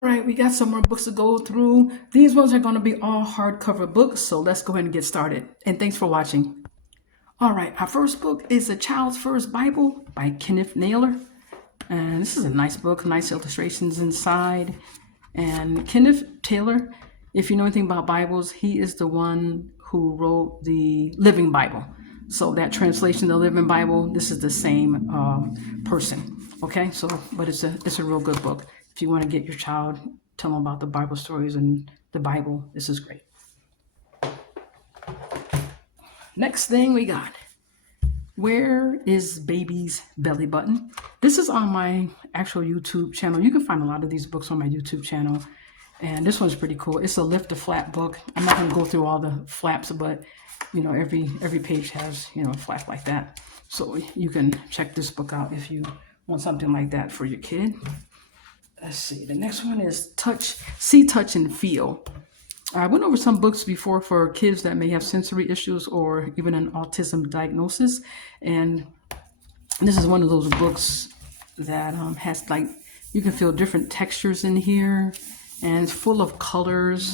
All right, we got some more books to go through. These ones are going to be all hardcover books, so let's go ahead and get started. And thanks for watching. All right, our first book is A Child's First Bible by Kenneth Naylor. And this is a nice book, nice illustrations inside. And Kenneth Taylor, if you know anything about Bibles, he is the one who wrote the Living Bible. So that translation, the Living Bible, this is the same person. Okay, so but it's a real good book. If you want to get your child, tell them about the Bible stories and the Bible, this is great. Next thing we got, Where is Baby's Belly Button? This is on my actual YouTube channel. You can find a lot of these books on my YouTube channel. And this one's pretty cool. It's a lift a flap book. I'm not going to go through all the flaps, but you know, every page has, you know, a flap like that. So you can check this book out if you want something like that for your kid. Let's see. The next one is See, Touch, and Feel. I went over some books before for kids that may have sensory issues or even an autism diagnosis. And this is one of those books that has, like, you can feel different textures in here, and it's full of colors.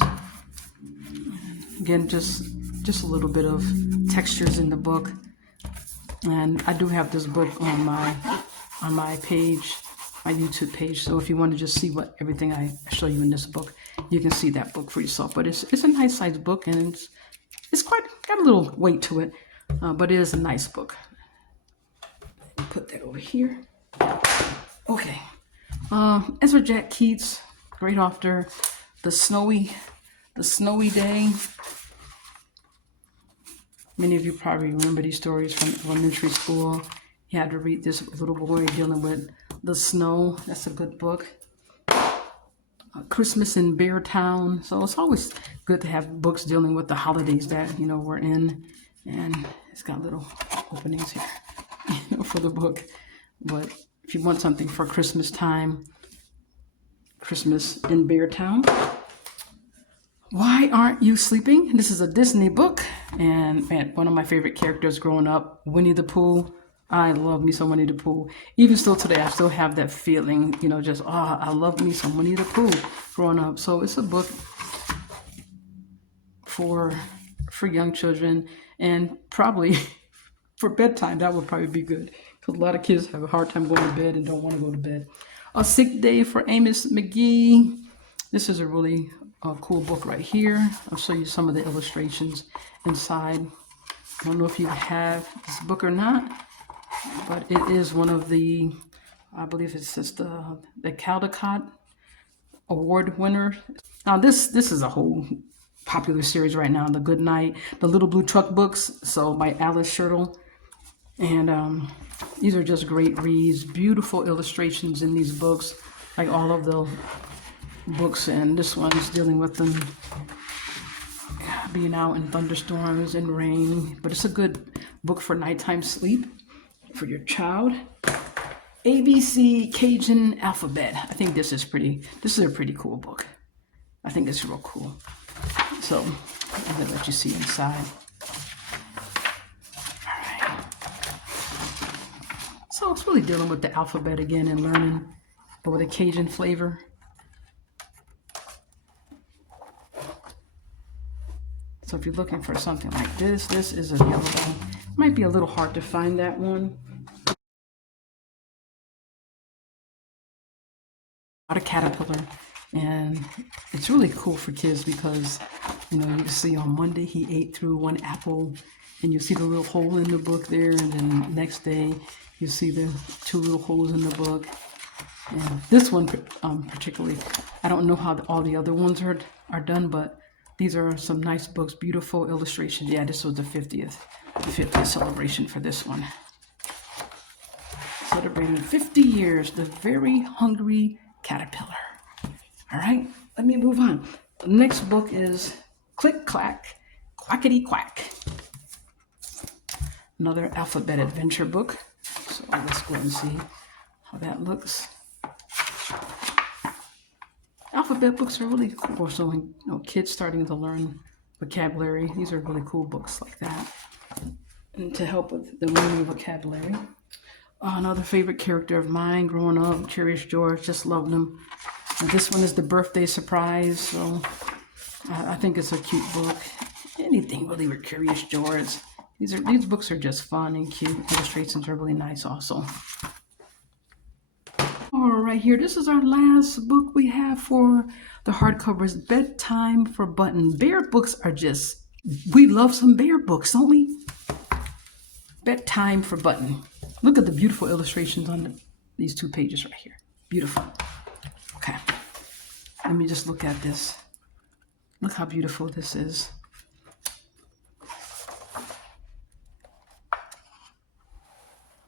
Again, just a little bit of textures in the book. And I do have this book on my page, my YouTube page. So if you want to just see what everything I show you in this book, you can see that book for yourself. But it's a nice size book, and it's quite got a little weight to it, but it is a nice book. Put that over here. Okay, Ezra Jack Keats, great author. The snowy day. Many of you probably remember these stories from elementary school. You had to read this little boy dealing with the snow. That's a good book. Christmas in Bear Town. So it's always good to have books dealing with the holidays that, you know, we're in. And it's got little openings here, you know, for the book. But if you want something for Christmas time, Christmas in Bear Town. Why Aren't You Sleeping? This is a Disney book, and man, one of my favorite characters growing up, Winnie the Pooh. I love me some Winnie the Pooh. Even still today, I still have that feeling, you know, just, I love me some Winnie the Pooh growing up. So it's a book for young children, and probably for bedtime, that would probably be good, because a lot of kids have a hard time going to bed and don't want to go to bed. A Sick Day for Amos McGee. This is a really cool book right here. I'll show you some of the illustrations inside. I don't know if you have this book or not, but it is one of the, I believe it says the Caldecott Award winner. Now this is a whole popular series right now, The Good Night, the Little Blue Truck books, so by Alice Shirtle. And these are just great reads, beautiful illustrations in these books, like all of the books, and this one is dealing with them being out in thunderstorms and rain, but it's a good book for nighttime sleep for your child. ABC Cajun Alphabet. I think this is a pretty cool book. I think it's real cool. So I'm gonna let you see inside. All right. So it's really dealing with the alphabet again and learning, but with a Cajun flavor. So if you're looking for something like this is available. Might be a little hard to find that one. About a caterpillar, and it's really cool for kids because, you know, you can see on Monday he ate through one apple, and you see the little hole in the book there, and then next day you see the two little holes in the book. And this one particularly, I don't know how all the other ones are done, but these are some nice books, beautiful illustrations. Yeah, this was the 50th celebration for this one. Celebrating 50 years, The Very Hungry Caterpillar. All right, let me move on. The next book is Click Clack, Quackity Quack. Another alphabet adventure book. So let's go and see how that looks. Alphabet books are really cool. So, you know, kids starting to learn vocabulary, these are really cool books like that, and to help with the learning of vocabulary. Another favorite character of mine growing up, Curious George, just loved him. And this one is the birthday surprise, so I think it's a cute book. Anything really with Curious George. These books are just fun and cute. Illustrations are really nice also. All right, here, this is our last book we have for the hardcovers, Bedtime for Button. Bear books are just, we love some bear books, don't we? Bedtime for Button. Look at the beautiful illustrations on these 2 pages right here. Beautiful. Okay, let me just look at this. Look how beautiful this is.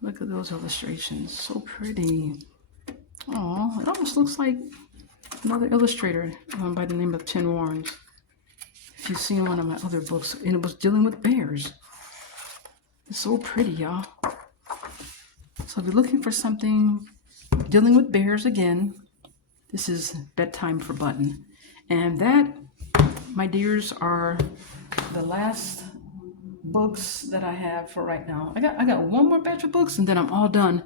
Look at those illustrations, so pretty. Oh, it almost looks like another illustrator by the name of Tin Warrens. If you've seen one of my other books, and it was dealing with bears. It's so pretty, y'all. So if you're looking for something dealing with bears again, this is Bedtime for Button. And that, my dears, are the last books that I have for right now. I got one more batch of books and then I'm all done.